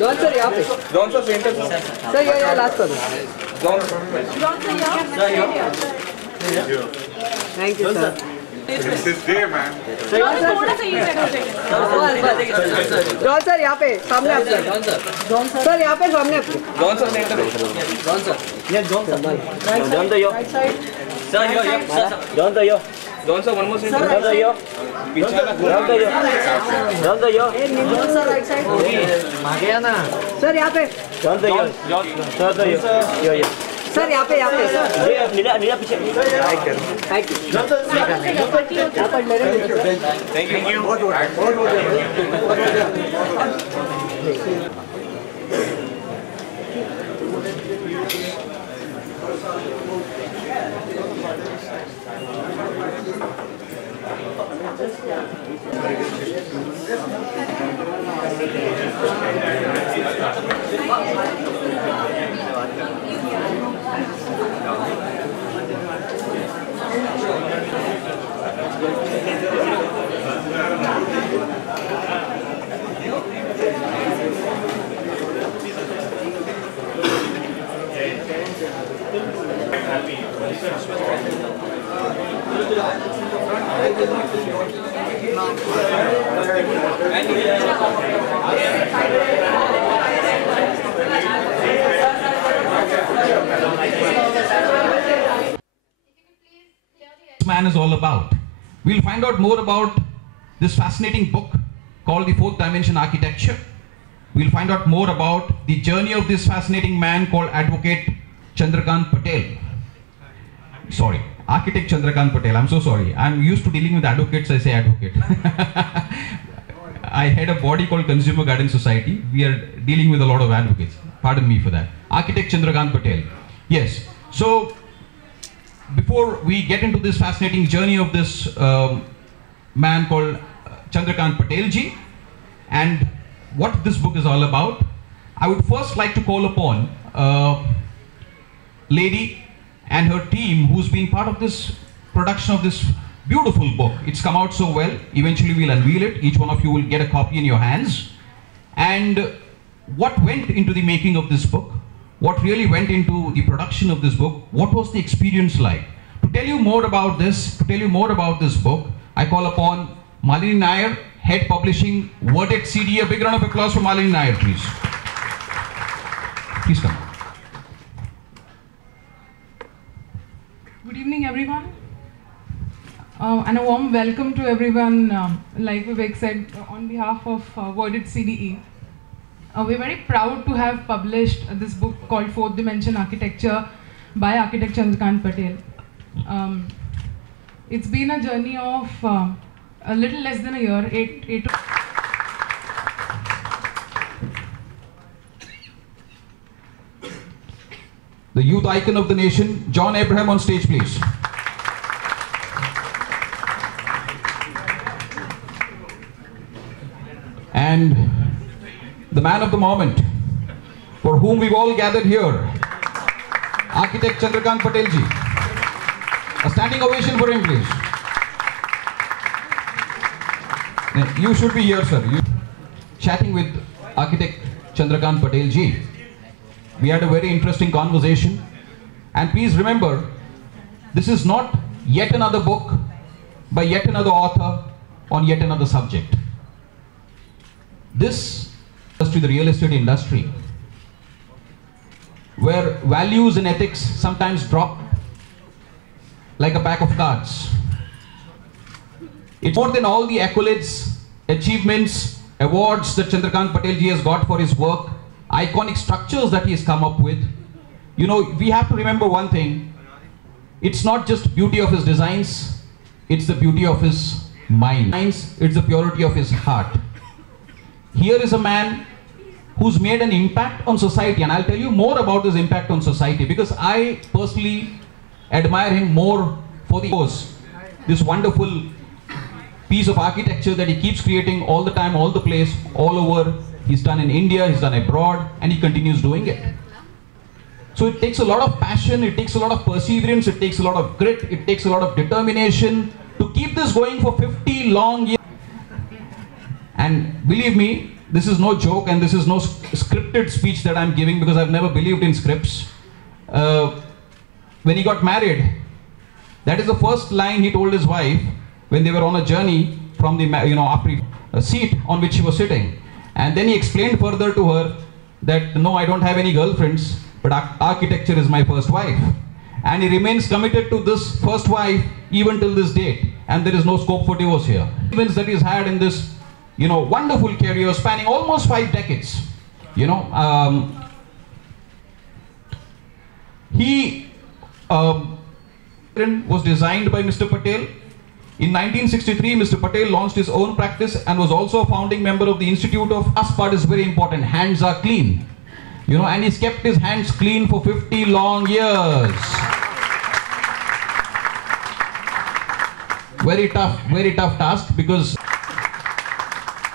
John sir यहाँ पे। John sir centre sir ये लास्ट कर दो। John thank you sir. This is day, man. थोड़ा सा ये जॉन सर यहाँ पे सामने आपके। जॉन सर यहाँ पे सामने आपके। John sir centre John sir ये John sir John to yo. Sir yo John to yo. John sir one more centre John to yo. पीछे John to yo. John to yo. निम्न sir right side. Magaya na. Sir यहाँ पे। John to yo. John to yo. Yo yo. Sir यहाँ पे sir. नीला नीला पीछे. Thank you. Thank you Man is all about. We'll find out more about this fascinating book called The Fourth Dimension Architecture. We'll find out more about the journey of this fascinating man called Advocate Chandrakant Patel. Sorry, Architect Chandrakant Patel. I'm so sorry. I'm used to dealing with advocates, I say advocate. I head a body called Consumer Garden Society. We are dealing with a lot of advocates. Pardon me for that. Architect Chandrakant Patel. Yes. So, before we get into this fascinating journey of this man called Chandrakant Patel ji and what this book is all about, I would first like to call upon a lady and her team who's been part of this production of this beautiful book. It's come out so well. Eventually we'll unveil it. Each one of you will get a copy in your hands. And what went into the making of this book? What really went into the production of this book? What was the experience like? To tell you more about this, book, I call upon Malini Nair, Head Publishing, Verdict CD. A big round of applause for Malini Nair, please. Please come. Good evening, everyone. And a warm welcome to everyone, like Vivek said, on behalf of Verdict CDE. We're very proud to have published this book called Fourth Dimension Architecture by Architect Chandrakant Patel. It's been a journey of a little less than a year, eight. The youth icon of the nation, John Abraham, on stage, please. And the man of the moment, for whom we've all gathered here, Architect Chandrakant Patel ji. A standing ovation for him, please. You should be here, sir. Chatting with Architect Chandrakant Patel ji. We had a very interesting conversation. And please remember, this is not yet another book by yet another author on yet another subject. This is the real estate industry, where values and ethics sometimes drop like a pack of cards. It's more than all the accolades, achievements, awards that Chandrakant Patel ji has got for his work, iconic structures that he has come up with. You know, we have to remember one thing. It's not just beauty of his designs, it's the beauty of his mind. It's the purity of his heart. Here is a man who's made an impact on society, and I'll tell you more about this impact on society because I personally admire him more for this wonderful piece of architecture that he keeps creating all the time, all the place, all over. He's done in India, he's done abroad, and he continues doing it. So it takes a lot of passion, it takes a lot of perseverance, it takes a lot of grit, it takes a lot of determination to keep this going for 50 long years. And believe me, this is no joke and this is no scripted speech that I'm giving, because I've never believed in scripts. When he got married, that is the first line he told his wife when they were on a journey from the, after a seat on which she was sitting. And then he explained further to her that, no, I don't have any girlfriends, but architecture is my first wife. And he remains committed to this first wife even till this date. And there is no scope for divorce here. Events that he's had in this, wonderful career spanning almost 5 decades. He was designed by Mr. Patel. In 1963, Mr. Patel launched his own practice and was also a founding member of the Institute of. Last part is very important. Hands are clean. And he's kept his hands clean for 50 long years. Very tough task, because,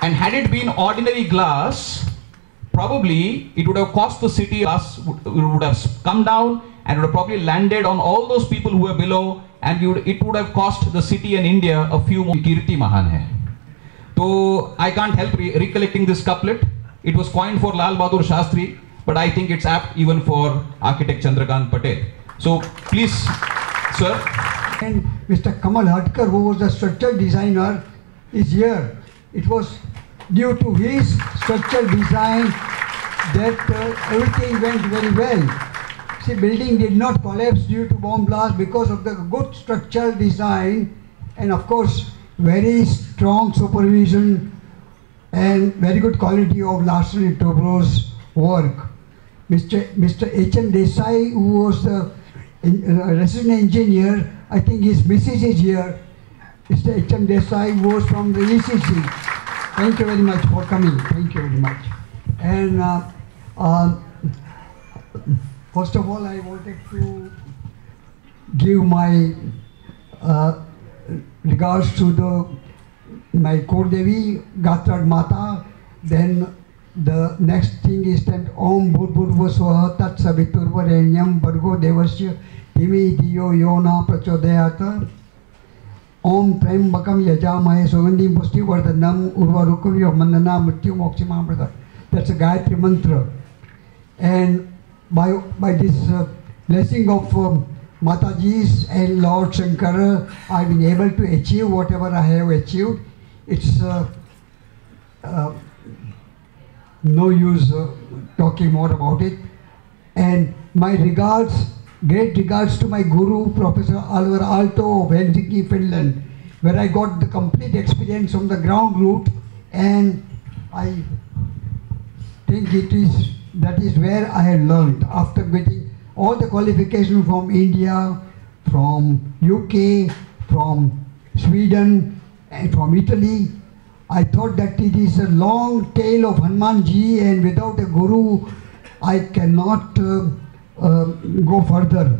and had it been ordinary glass, probably it would have cost the city, glass would have come down and would have probably landed on all those people who were below, and it would have cost the city and India a few more. Kirti Mahan hai. So I can't help recollecting this couplet. It was coined for Lal Bahadur Shastri, but I think it's apt even for architect Chandrakant Patel. So please, sir. And Mr. Kamal Hadkar, who was the structural designer, is here. It was due to his structural design that everything went very well. See, building did not collapse due to bomb blast because of the good structural design and, of course, very strong supervision and very good quality of Larsen & Toubro's work. Mr. H.M. Desai, who was the resident engineer, I think his missus is here. Mr. H.M. Desai was from the ECC. Thank you very much for coming. Thank you very much. And first of all, I wanted to give my regards to my Kordevi, Gatrad Mata. Then the next thing is that Om Bhurvasvaha Swaha Tat Saviturvarenyam Bhargo Devasya Dhimi Dhiyo Yona Prachodayata. Om Trembakam Yajamahe Sugandim Pushti Vardhanam Urvarukum Yomandana Mrityu Mokshimamrita. That's a Gayatri mantra. And by this blessing of Mataji's and Lord Shankara, I've been able to achieve whatever I have achieved. It's no use talking more about it. And my regards, great regards to my guru, Professor Alvar Aalto of Helsinki, Finland, where I got the complete experience from the ground root, and I think that is where I had learned after getting all the qualifications from India, from UK, from Sweden, and from Italy. I thought that it is a long tale of Hanumanji, and without a guru, I cannot go further.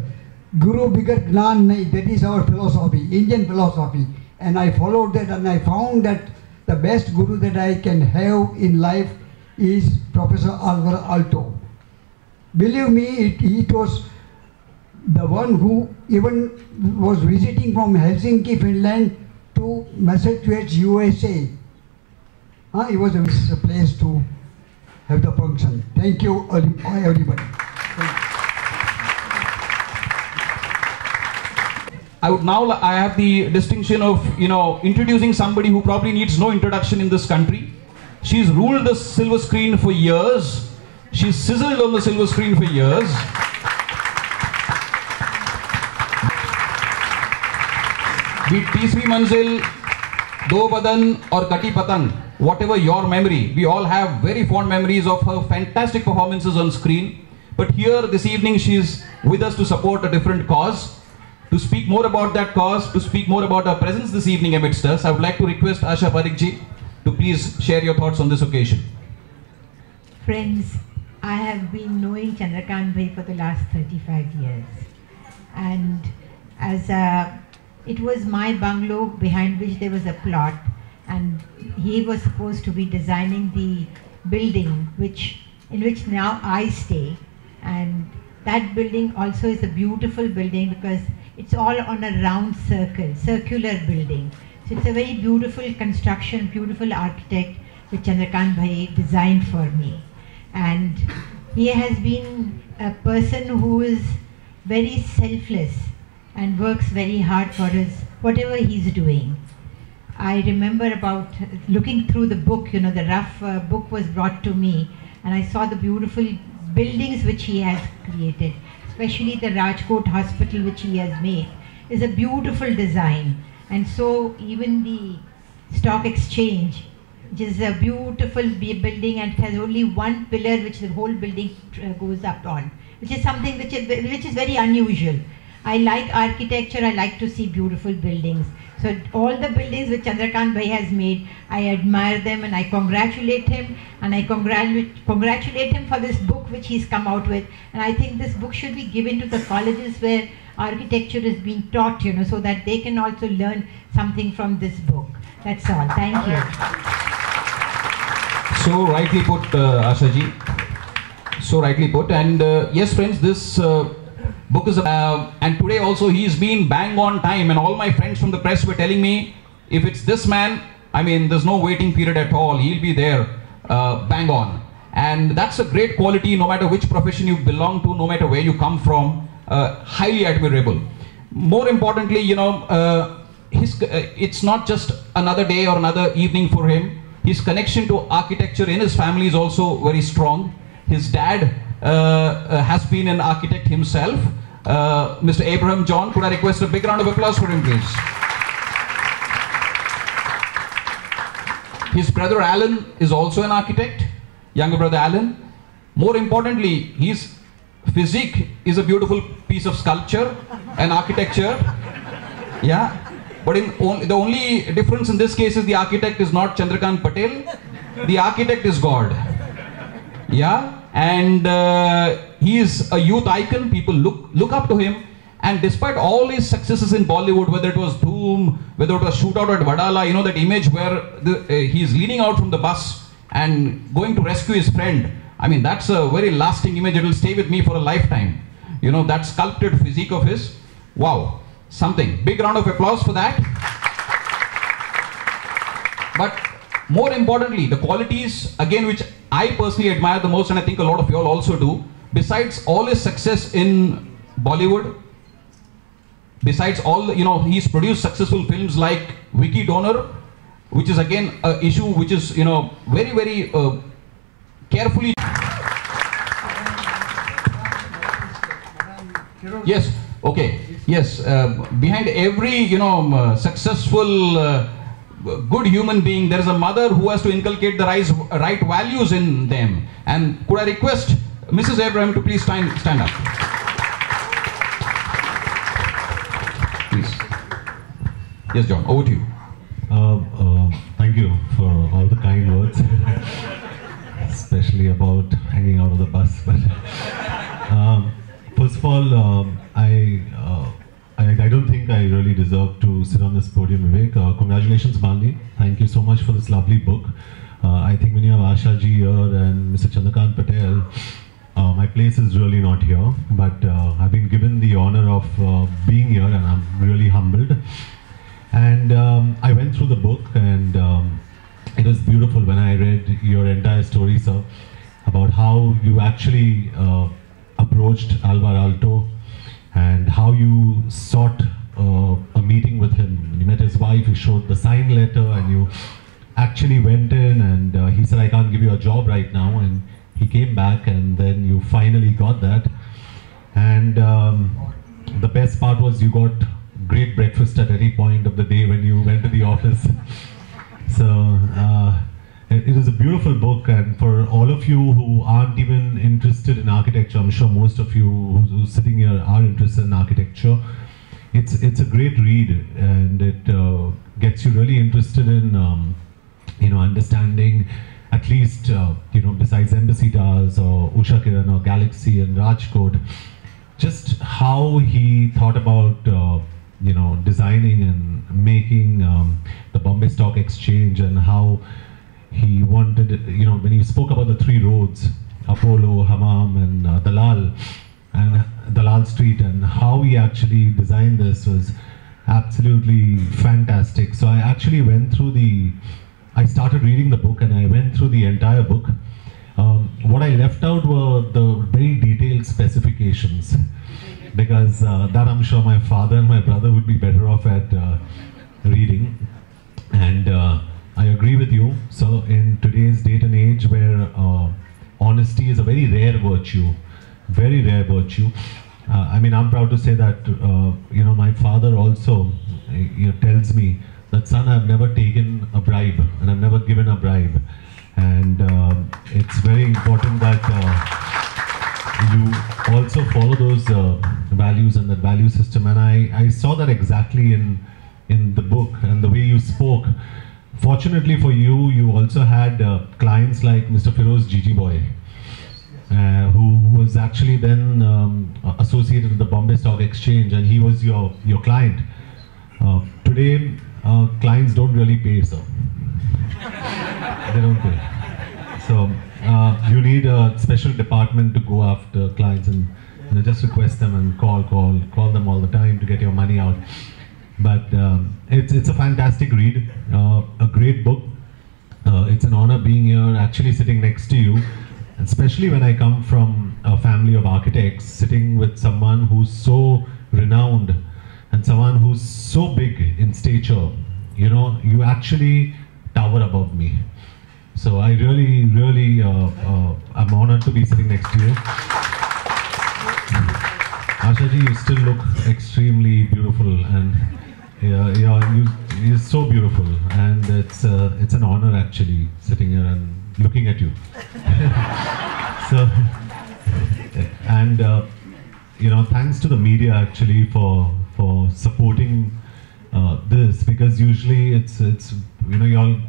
Guru bigar gnan nahi, that is our philosophy, Indian philosophy. And I followed that, and I found that the best guru that I can have in life is Professor Alvar Aalto. Believe me, it was the one who even was visiting from Helsinki, Finland to Massachusetts, USA. It was a place to have the function. Thank you, everybody. I have the distinction of, introducing somebody who probably needs no introduction in this country. She's ruled the silver screen for years. She's sizzled on the silver screen for years. Be it Teesri Manzil, Do Badan or Kati Patang, whatever your memory, we all have very fond memories of her fantastic performances on screen. But here this evening she's with us to support a different cause. To speak more about that cause, to speak more about her presence this evening amidst us, I would like to request Asha Parikh ji to please share your thoughts on this occasion. Friends, I have been knowing Chandrakant Bhai for the last 35 years. And it was my bungalow behind which there was a plot, and he was supposed to be designing the building in which now I stay. And that building also is a beautiful building because it's all on a round circular building. So it's a very beautiful construction, beautiful architect, which Chandrakant Bhai designed for me. And he has been a person who is very selfless and works very hard for his whatever he's doing. I remember about looking through the book, you know, the rough book was brought to me, and I saw the beautiful buildings which he has created, especially the Rajkot Hospital which he has made is a beautiful design. And so even the stock exchange, which is a beautiful building and it has only one pillar which the whole building goes up on, which is something which is very unusual. I like architecture, I like to see beautiful buildings. So all the buildings which Chandrakant Bhai has made, I admire them and I congratulate him, and I congratulate him for this book which he's come out with. And I think this book should be given to the colleges where architecture is being taught, you know, so that they can also learn something from this book. That's all. Thank you. So rightly put, Ashaji. So rightly put. And yes, friends, this book is, and today also he's been bang on time, and all my friends from the press were telling me, if it's this man, I mean, there's no waiting period at all. He'll be there, bang on. And that's a great quality, no matter which profession you belong to, no matter where you come from, highly admirable. More importantly, you know, it's not just another day or another evening for him. His connection to architecture in his family is also very strong. His dad has been an architect himself. Mr. Abraham John, could I request a big round of applause for him, please? His brother Alan is also an architect, younger brother Alan. More importantly, his physique is a beautiful piece of sculpture and architecture. Yeah, but the only difference in this case is the architect is not Chandrakant Patel, the architect is God. Yeah. And he is a youth icon. People look up to him. And despite all his successes in Bollywood, whether it was Dhoom, whether it was Shootout at Vadala, you know, that image where he's leaning out from the bus and going to rescue his friend. I mean, that's a very lasting image. It will stay with me for a lifetime. You know, that sculpted physique of his. Wow, something. Big round of applause for that. But more importantly, the qualities, again, which I personally admire the most, and I think a lot of you all also do, besides all his success in Bollywood, besides all, you know, he's produced successful films like Vicky Donor, which is again an issue which is, you know, very, very carefully. Yes, okay, yes, behind every, you know, successful good human being, there is a mother who has to inculcate the right values in them. And could I request Mrs. Abraham to please stand up? Please. Yes, John, over to you. Thank you for all the kind words, especially about hanging out of the bus. But first of all, I don't think I really deserve to sit on this podium, Vivek. Congratulations, Bandi. Thank you so much for this lovely book. I think when you have Asha ji here and Mr. Chandrakant Patel, my place is really not here. But I've been given the honor of being here, and I'm really humbled. And I went through the book, and it was beautiful when I read your entire story, sir, about how you actually approached Alvar Aalto, and how you sought a meeting with him. You met his wife, you showed the sign letter, and you actually went in, and he said, I can't give you a job right now, and he came back, and then you finally got that. And the best part was you got great breakfast at any point of the day when you went to the office. So it is a beautiful book, and for all of you who aren't even interested in architecture, I'm sure most of you who's sitting here are interested in architecture. It's a great read, and it gets you really interested in you know, understanding at least you know, besides Embassy Towers or Usha Kiran or Galaxy and Rajkot, just how he thought about you know, designing and making the Bombay Stock Exchange, and how he wanted, you know, when he spoke about the three roads, Apollo, Hammam and Dalal Street, and how he actually designed this was absolutely fantastic. So I actually went through the I started reading the book and I went through the entire book. What I left out were the very detailed specifications, because that I'm sure my father and my brother would be better off at reading. And I agree with you. So in today's date and age where honesty is a very rare virtue, very rare virtue. I mean, I'm proud to say that, you know, my father also tells me that, son, I've never taken a bribe and I've never given a bribe. And it's very important that you also follow those values and that value system. And I saw that exactly in the book and the way you spoke. Fortunately for you, you also had clients like Mr. Feroz Gigi Boy, who was actually then associated with the Bombay Stock Exchange, and he was your client. Today, clients don't really pay, sir. They don't pay. So you need a special department to go after clients and just request them and call them all the time to get your money out. But it's a fantastic read, a great book. It's an honor being here, actually sitting next to you, especially when I come from a family of architects, sitting with someone who's so renowned and someone who's so big in stature. You know, you actually tower above me. So I really, I'm honored to be sitting next to you. Ashaji, you still look extremely beautiful, and you're so beautiful, and it's an honor actually sitting here and looking at you. So, and you know, thanks to the media actually for supporting this, because usually it's you know,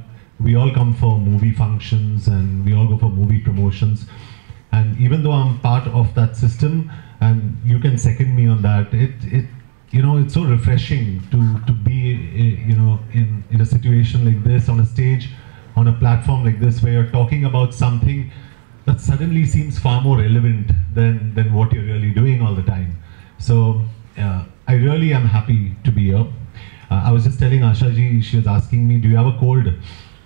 we all come for movie functions and we all go for movie promotions, and even though I'm part of that system, and you can second me on that, it you know, it's so refreshing to be you know, in a situation like this, on a stage, on a platform like this, where you're talking about something that suddenly seems far more relevant than what you're really doing all the time. So I really am happy to be here. I was just telling Ashaji, she was asking me, do you have a cold?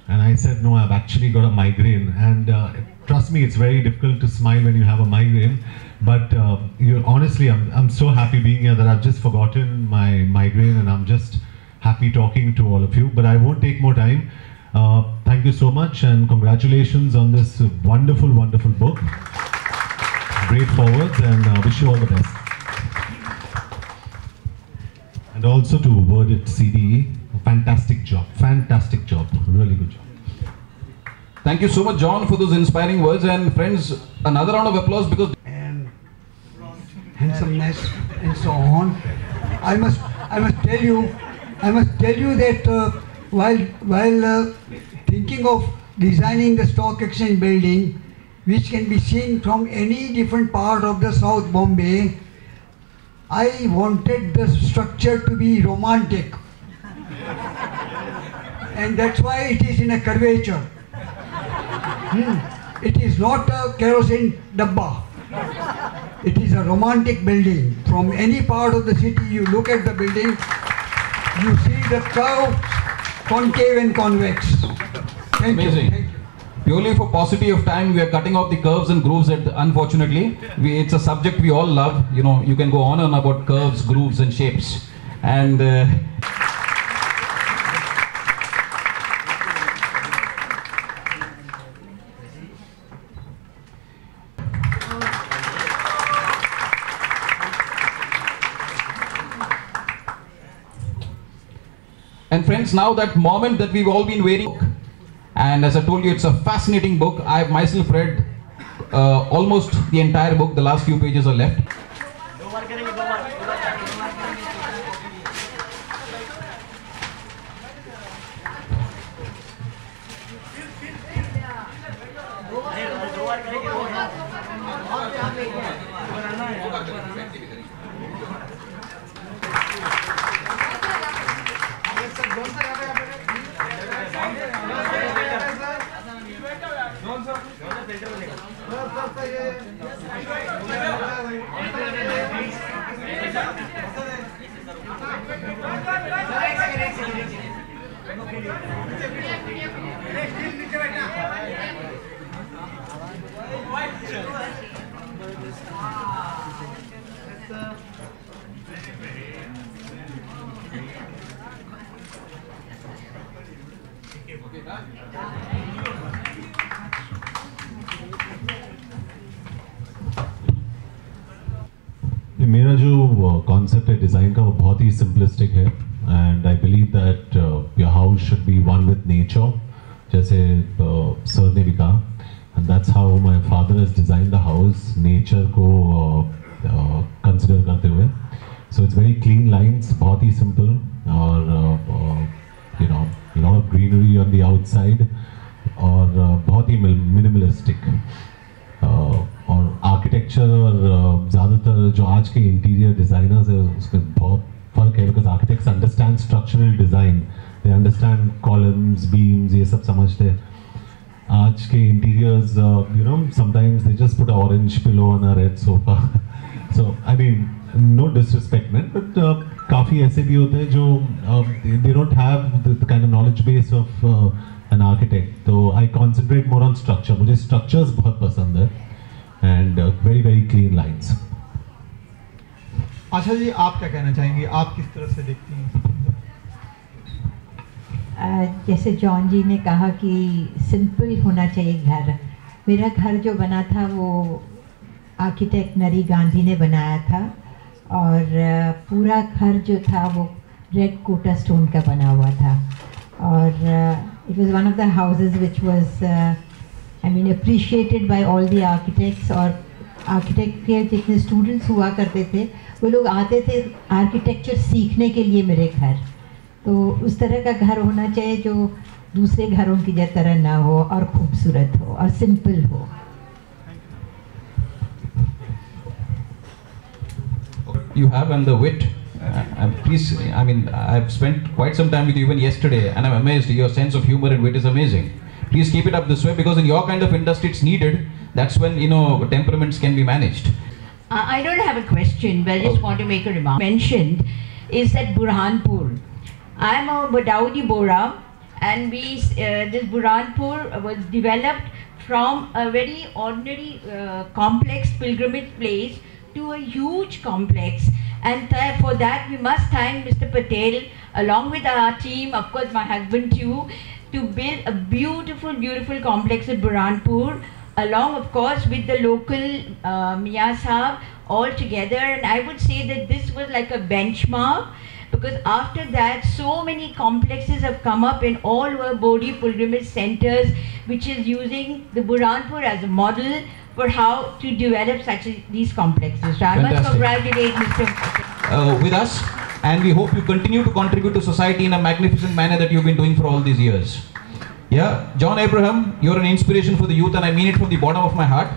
And I said, no, I've actually got a migraine. And trust me, it's very difficult to smile when you have a migraine. But honestly, I'm so happy being here that I've just forgotten my migraine, and I'm just happy talking to all of you. But I won't take more time. Thank you so much, and congratulations on this wonderful, wonderful book. Great forwards, and wish you all the best. And also to Wordit CDE, fantastic job, really good job. Thank you so much, John, for those inspiring words. And friends, another round of applause, because handsomeness and so on. I must tell you that while thinking of designing the stock exchange building, which can be seen from any different part of the South Bombay, I wanted the structure to be romantic, and that's why it is in a curvature. It is not a kerosene dabba. It is a romantic building. From any part of the city, you look at the building, you see the curve, concave and convex. Thank amazing. you. Thank you. Purely for paucity of time, we are cutting off the curves and grooves. Unfortunately, it's a subject we all love. You know, you can go on and about curves, grooves, and shapes. And friends, now that moment that we've all been waiting. And as I told you, it's a fascinating book. I've myself read almost the entire book. The last few pages are left. मेरा जो concept है design का वो बहुत ही simplistic है and I believe that your house should be one with nature, जैसे sir ने भी कहा, and that's how my father has design the house, nature को कंसिडर करते हुए. So it's very clean lines, बहुत ही सिंपल, और you know lot of greenery on the outside, और बहुत ही मिनिमलिस्टिक. और आर्किटेक्चर और ज़्यादातर जो आज के इंटीरियर डिज़ाइनर्स है उसमें बहुत फ़र्क है, because architects understand structural design, they understand columns, beams, ये सब समझते हैं. आज के interiors you know sometimes they just put a orange pillow on a red sofa. So I mean no disrespect man, but काफ़ी ऐसे भी होते हैं जो they don't have the kind of knowledge base of an architect. So I concentrate more on structure. मुझे structures बहुत पसंद है and very very clean lines. Asha ji, आप क्या कहना चाहेंगी? आप किस तरह से देखती हैं? जैसे जॉन जी ने कहा कि सिंपल होना चाहिए घर. मेरा घर जो बना था वो आर्किटेक्ट नरी गांधी ने बनाया था, और पूरा घर जो था वो रेड कोटा स्टोन का बना हुआ था, और it was one of the houses which was I mean appreciated by all the architects. और आर्किटेक्ट के जितने स्टूडेंट्स हुआ करते थे वो लोग आते थे आर्किटेक्चर सीखने के लिए मेरे घर. तो उस तरह का घर होना चाहिए जो दूसरे घरों की तरह ना हो, और खूबसूरत हो और सिंपल हो. You have and the wit. Please, I mean, I've spent quite some time with you even yesterday, and I'm amazed. Your sense of humor and wit is amazing. Please keep it up this way, because in your kind of industry, it's needed. That's when, you know, temperaments can be managed. I don't have a question, but I just want to make a remark. Mentioned is that Burhanpur. I'm a Badaudi Bora, and this Burhanpur was developed from a very ordinary complex pilgrimage place to a huge complex. And for that we must thank Mr. Patel along with our team, of course my husband too, to build a beautiful, beautiful complex at Burhanpur, along of course with the local Mia Sahab all together. And I would say that this was like a benchmark, because after that so many complexes have come up in all our Bodhi pilgrimage centers, which is using the Burhanpur as a model for how to develop these complexes. So I must congratulate Mr. With us, and we hope you continue to contribute to society in a magnificent manner that you've been doing for all these years. Yeah, John Abraham, you're an inspiration for the youth, and I mean it from the bottom of my heart.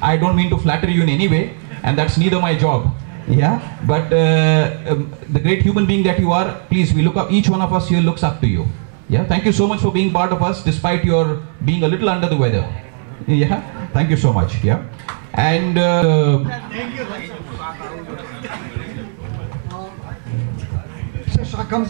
I don't mean to flatter you in any way, and that's neither my job. Yeah, but the great human being that you are, please, we look up, each one of us here looks up to you. Yeah, thank you so much for being part of us despite your being a little under the weather. Yeah, thank you so much. Yeah, and Thank you. Shakam.